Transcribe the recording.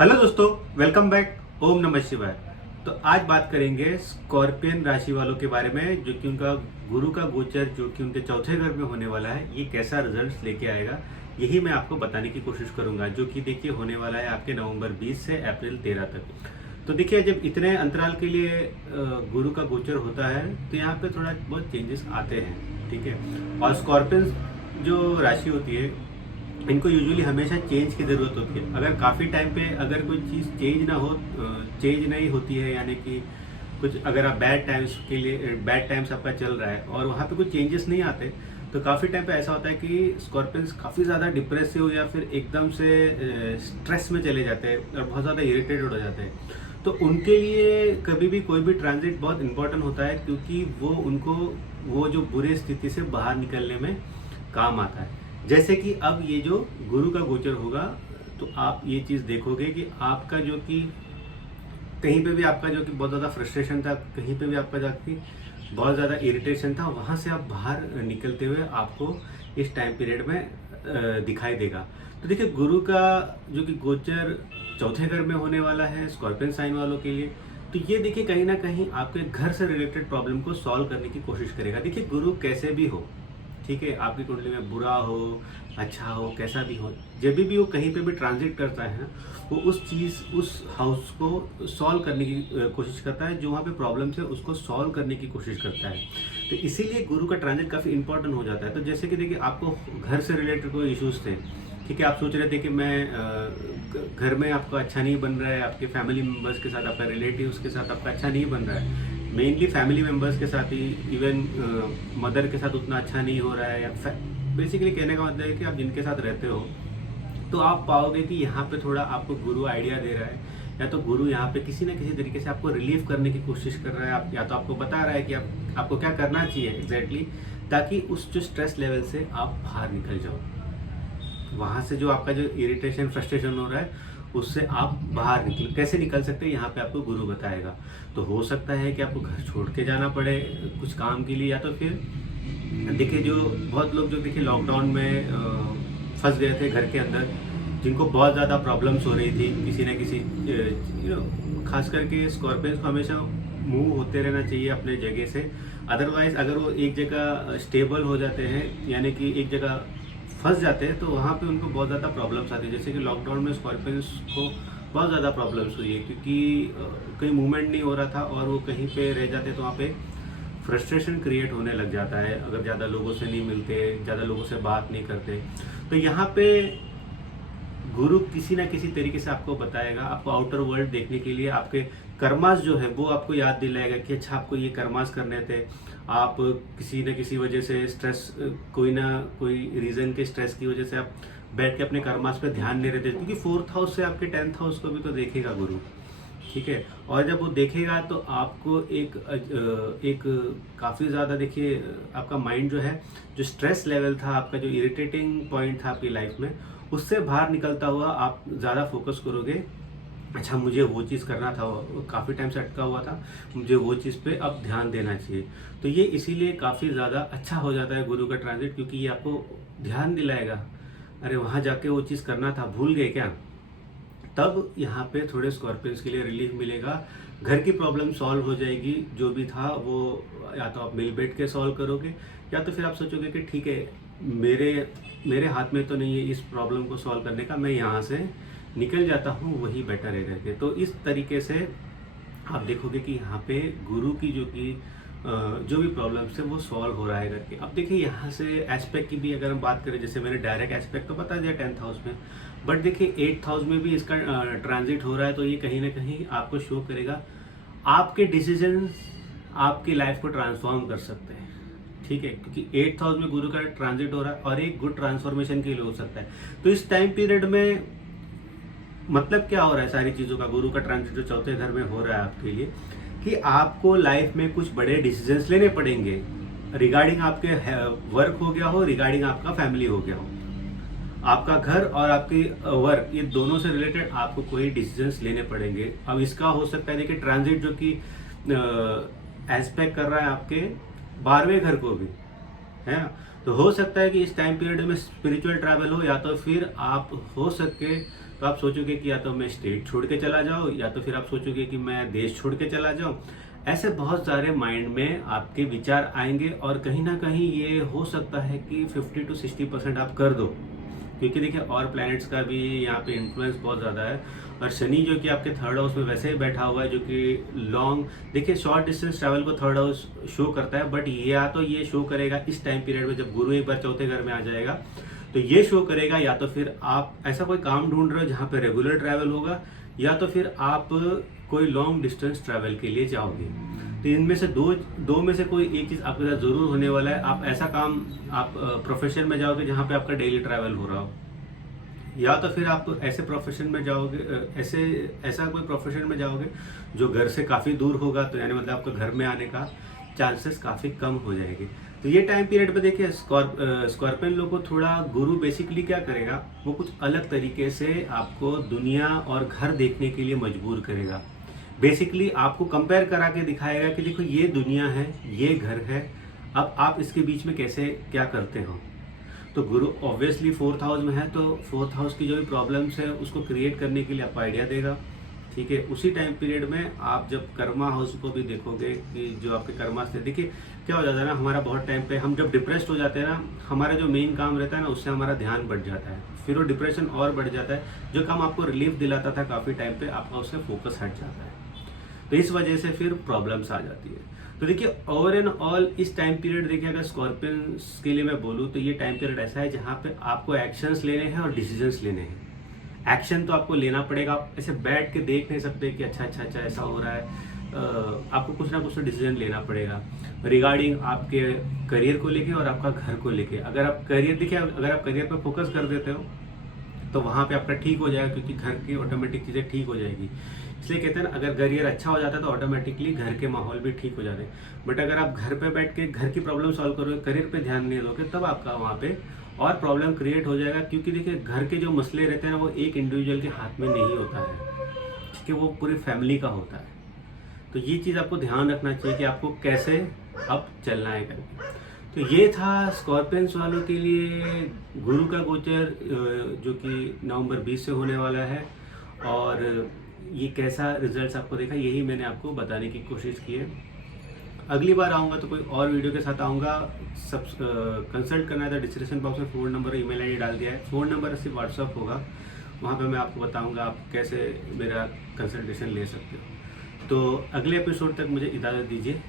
Hello दोस्तों, welcome back. ओम नमः शिवाय। तो आज बात करेंगे स्कॉर्पियन राशि वालों के बारे में, जो कि उनका गुरु का गोचर जो कि उनके चौथे घर में होने वाला है, ये कैसा रिजल्ट्स लेके आएगा, यही मैं आपको बताने की कोशिश करूंगा। जो कि देखिए होने वाला है आपके नवंबर 20 से अप्रैल 13 तक। तो देखिए, जब इतने अंतराल के लिए गुरु का गोचर होता है तो यहाँ पे थोड़ा बहुत चेंजेस आते हैं, ठीक है। और स्कॉर्पियन जो राशि होती है, इनको यूजुअली हमेशा चेंज की ज़रूरत होती है। अगर काफ़ी टाइम पे अगर कोई चीज़ चेंज नहीं होती है, यानी कि कुछ अगर आप बैड टाइम्स आपका चल रहा है और वहाँ पे कुछ चेंजेस नहीं आते, तो काफ़ी टाइम पे ऐसा होता है कि स्कॉर्पियंस काफ़ी ज़्यादा डिप्रेसिव या फिर एकदम से स्ट्रेस में चले जाते हैं और बहुत ज़्यादा इरिटेटेड हो जाते हैं। तो उनके लिए कभी भी कोई भी ट्रांजिट बहुत इंपॉर्टेंट होता है, क्योंकि वो जो बुरे स्थिति से बाहर निकलने में काम आता है। जैसे कि अब ये जो गुरु का गोचर होगा, तो आप ये चीज़ देखोगे कि आपका जो कि कहीं पे भी आपका जो कि बहुत ज़्यादा फ्रस्ट्रेशन था, कहीं पे भी आपका जाके बहुत ज़्यादा इरिटेशन था, वहाँ से आप बाहर निकलते हुए आपको इस टाइम पीरियड में दिखाई देगा। तो देखिए, गुरु का जो कि गोचर चौथे घर में होने वाला है स्कॉर्पियन साइन वालों के लिए, तो ये देखिए कहीं ना कहीं आपके घर से रिलेटेड प्रॉब्लम को सॉल्व करने की कोशिश करेगा। देखिए, गुरु कैसे भी हो, ठीक है, आपकी कुंडली में बुरा हो, अच्छा हो, कैसा भी हो, जब भी वो कहीं पे भी ट्रांजिट करता है ना, वो उस हाउस को सॉल्व करने की कोशिश करता है। जो वहाँ पे प्रॉब्लम्स है उसको सॉल्व करने की कोशिश करता है। तो इसीलिए गुरु का ट्रांजिट काफ़ी इंपॉर्टेंट हो जाता है। तो जैसे कि देखिए, आपको घर से रिलेटेड कोई इश्यूज थे, ठीक है, आप सोच रहे थे कि मैं घर में आपको अच्छा नहीं बन रहा है, आपके फैमिली मेम्बर्स के साथ, आपका रिलेटिव्स के साथ आपका अच्छा नहीं बन रहा है, मेनली फैमिली मेम्बर्स के साथ ही, इवन मदर के साथ उतना अच्छा नहीं हो रहा है, या बेसिकली कहने का मतलब है कि आप जिनके साथ रहते हो, तो आप पाओगे कि यहाँ पे थोड़ा आपको गुरु आइडिया दे रहा है, या तो गुरु यहाँ पे किसी न किसी तरीके से आपको रिलीव करने की कोशिश कर रहा है। आप या तो आपको बता रहा है कि आपको क्या करना चाहिए एग्जैक्टली, ताकि उस जो स्ट्रेस लेवल से आप बाहर निकल जाओ। वहाँ से जो आपका जो इरिटेशन फ्रस्ट्रेशन हो रहा है, उससे आप बाहर कैसे निकल सकते हैं, यहाँ पे आपको गुरु बताएगा। तो हो सकता है कि आपको घर छोड़ के जाना पड़े कुछ काम के लिए, या तो फिर देखिए, जो बहुत लोग जो देखिए लॉकडाउन में फंस गए थे घर के अंदर, जिनको बहुत ज़्यादा प्रॉब्लम्स हो रही थी किसी न किसी खास करके स्कॉर्पियंस को हमेशा मूव होते रहना चाहिए अपने जगह से। अदरवाइज अगर वो एक जगह स्टेबल हो जाते हैं, यानी कि एक जगह फंस जाते हैं, तो वहाँ पे उनको बहुत ज़्यादा प्रॉब्लम्स आती है। जैसे कि लॉकडाउन में स्कॉर्पियंस को बहुत ज़्यादा प्रॉब्लम्स हुई है, क्योंकि कहीं मूवमेंट नहीं हो रहा था और वो कहीं पे रह जाते, तो वहाँ पे फ्रस्ट्रेशन क्रिएट होने लग जाता है। अगर ज़्यादा लोगों से नहीं मिलते, ज़्यादा लोगों से बात नहीं करते, तो यहाँ पे गुरु किसी ना किसी तरीके से आपको बताएगा, आपको आउटर वर्ल्ड देखने के लिए आपके कर्मास जो है वो आपको याद दिलाएगा कि अच्छा, आपको ये कर्मास करने थे। आप किसी न किसी वजह से स्ट्रेस, कोई ना कोई रीज़न के स्ट्रेस की वजह से आप बैठ के अपने कर्मास पे ध्यान नहीं रहते, क्योंकि 4th हाउस से आपके 10th हाउस को भी तो देखेगा गुरु, ठीक है। और जब वो देखेगा तो आपको एक काफ़ी ज़्यादा देखिए, आपका माइंड जो है, जो स्ट्रेस लेवल था आपका, जो इरिटेटिंग पॉइंट था आपकी लाइफ में, उससे बाहर निकलता हुआ आप ज़्यादा फोकस करोगे। अच्छा, मुझे वो चीज़ करना था, काफ़ी टाइम से अटका हुआ था, मुझे वो चीज़ पे अब ध्यान देना चाहिए। तो ये इसीलिए काफ़ी ज़्यादा अच्छा हो जाता है गुरु का ट्रांजिट, क्योंकि ये आपको ध्यान दिलाएगा, अरे वहाँ जाके वो चीज़ करना था, भूल गए क्या। तब यहाँ पे थोड़े स्कॉर्पियंस के लिए रिलीफ मिलेगा, घर की प्रॉब्लम सॉल्व हो जाएगी। जो भी था वो या तो आप मिल बैठ के सॉल्व करोगे, या तो फिर आप सोचोगे कि ठीक है, मेरे हाथ में तो नहीं है इस प्रॉब्लम को सॉल्व करने का, मैं यहाँ से निकल जाता हूँ, वही बेटर है करके। तो इस तरीके से आप देखोगे कि यहाँ पे गुरु की जो भी प्रॉब्लम्स है वो सॉल्व हो रहा है करके। अब देखिए, यहाँ से एस्पेक्ट की भी अगर हम बात करें, जैसे मैंने डायरेक्ट एस्पेक्ट तो बता दिया 10th हाउस में, बट देखिए 8th हाउस में भी इसका ट्रांजिट हो रहा है। तो ये कहीं ना कहीं आपको शो करेगा, आपके डिसीजंस आपकी लाइफ को ट्रांसफॉर्म कर सकते हैं, ठीक है, क्योंकि 8th हाउस में गुरु का ट्रांजिट हो रहा है और एक गुड ट्रांसफॉर्मेशन के लिए हो सकता है। तो इस टाइम पीरियड में मतलब क्या हो रहा है सारी चीज़ों का, गुरु का ट्रांजिट जो चौथे घर में हो रहा है आपके लिए, कि आपको लाइफ में कुछ बड़े डिसीजंस लेने पड़ेंगे, रिगार्डिंग आपके वर्क हो गया हो, रिगार्डिंग आपका फैमिली हो गया हो, आपका घर और आपकी वर्क, ये दोनों से रिलेटेड आपको कोई डिसीजंस लेने पड़ेंगे। अब इसका हो सकता है, देखिए ट्रांजिट जो कि एस्पेक्ट कर रहा है आपके 12वें घर को भी, है ना। तो हो सकता है कि इस टाइम पीरियड में स्पिरिचुअल ट्रैवल हो, या तो फिर आप हो सके तो आप सोचोगे कि या तो मैं स्टेट छोड़ के चला जाऊँ, या तो फिर आप सोचोगे कि मैं देश छोड़ के चला जाऊँ। ऐसे बहुत सारे माइंड में आपके विचार आएंगे और कहीं ना कहीं ये हो सकता है कि 50 to 60% आप कर दो, क्योंकि देखिए और प्लैनेट्स का भी यहाँ पे इन्फ्लुएंस बहुत ज़्यादा है। और शनि जो कि आपके थर्ड हाउस में वैसे ही बैठा हुआ है, जो कि लॉन्ग, देखिए शॉर्ट डिस्टेंस ट्रैवल को थर्ड हाउस शो करता है, बट या तो ये शो करेगा इस टाइम पीरियड में जब गुरु एक बार चौथे घर में आ जाएगा, तो ये शो करेगा या तो फिर आप ऐसा कोई काम ढूंढ रहे हो जहाँ पे रेगुलर ट्रैवल होगा, या तो फिर आप कोई लॉन्ग डिस्टेंस ट्रैवल के लिए जाओगे। तो इनमें से दो में से कोई एक चीज़ आपके साथ ज़रूर होने वाला है। आप ऐसा काम, आप प्रोफेशन में जाओगे जहाँ पे आपका डेली ट्रैवल हो रहा हो, या तो फिर आप ऐसे प्रोफेशन में जाओगे, ऐसा कोई प्रोफेशन में जाओगे जो घर से काफ़ी दूर होगा, तो यानी मतलब आपको घर में आने का चांसेस काफ़ी कम हो जाएंगे। तो ये टाइम पीरियड पे देखिए स्कॉर्पियन लोग को थोड़ा गुरु बेसिकली क्या करेगा, वो कुछ अलग तरीके से आपको दुनिया और घर देखने के लिए मजबूर करेगा। बेसिकली आपको कंपेयर करा के दिखाएगा कि देखो ये दुनिया है, ये घर है, अब आप इसके बीच में कैसे क्या करते हो। तो गुरु ऑब्वियसली फोर्थ हाउस में है, तो फोर्थ हाउस की जो भी प्रॉब्लम्स है उसको क्रिएट करने के लिए आपको आइडिया देगा। ठीक है, उसी टाइम पीरियड में आप जब कर्मा हाउस को भी देखोगे कि जो आपके कर्मा से, देखिए क्या हो जाता है ना, हमारा बहुत टाइम पे हम जब डिप्रेस्ड हो जाते हैं ना, हमारा जो मेन काम रहता है ना उससे हमारा ध्यान बढ़ जाता है, फिर वो डिप्रेशन और बढ़ जाता है। जो काम आपको रिलीफ दिलाता था काफ़ी टाइम पे, आपका उससे फोकस हट जाता है, तो इस वजह से फिर प्रॉब्लम्स आ जाती है। तो देखिए ओवर एंड ऑल इस टाइम पीरियड, देखिए अगर स्कॉर्पियंस के लिए मैं बोलूँ तो ये टाइम पीरियड ऐसा है जहाँ पे आपको एक्शंस लेने हैं और डिसीजंस लेने हैं। एक्शन तो आपको लेना पड़ेगा, आप ऐसे बैठ के देख नहीं सकते कि अच्छा ऐसा हो रहा है। आपको कुछ ना कुछ तो डिसीजन लेना पड़ेगा रिगार्डिंग आपके करियर को लेके और आपका घर को लेके। अगर आप करियर, देखिए अगर आप करियर पर फोकस कर देते हो तो वहाँ पे आपका ठीक हो जाएगा, क्योंकि घर की ऑटोमेटिक चीज़ें ठीक हो जाएगी। इसलिए कहते हैं ना, अगर करियर अच्छा हो जाता है तो ऑटोमेटिकली घर के माहौल भी ठीक हो जाते हैं। बट अगर आप घर पे बैठ के घर की प्रॉब्लम सॉल्व करोगे, करियर पे ध्यान नहीं दोगे, तब आपका वहाँ पे और प्रॉब्लम क्रिएट हो जाएगा। क्योंकि देखिए घर के जो मसले रहते हैं ना, वो एक इंडिविजुअल के हाथ में नहीं होता है, कि वो पूरी फैमिली का होता है। तो ये चीज़ आपको ध्यान रखना चाहिए कि आपको कैसे अब चलना है करके। तो ये था स्कॉर्पियंस वालों के लिए गुरु का गोचर, जो कि नवंबर 20 से होने वाला है। और ये कैसा रिजल्ट्स आपको देखा, यही मैंने आपको बताने की कोशिश की है। अगली बार आऊँगा तो कोई और वीडियो के साथ आऊँगा। सब कंसल्ट करना है तो डिस्क्रिप्शन बॉक्स में फ़ोन नंबर और ईमेल आईडी डाल दिया है। फ़ोन नंबर सिर्फ व्हाट्सअप होगा, वहाँ पे मैं आपको बताऊँगा आप कैसे मेरा कंसल्टेशन ले सकते हो। तो अगले एपिसोड तक मुझे इजाज़त दीजिए।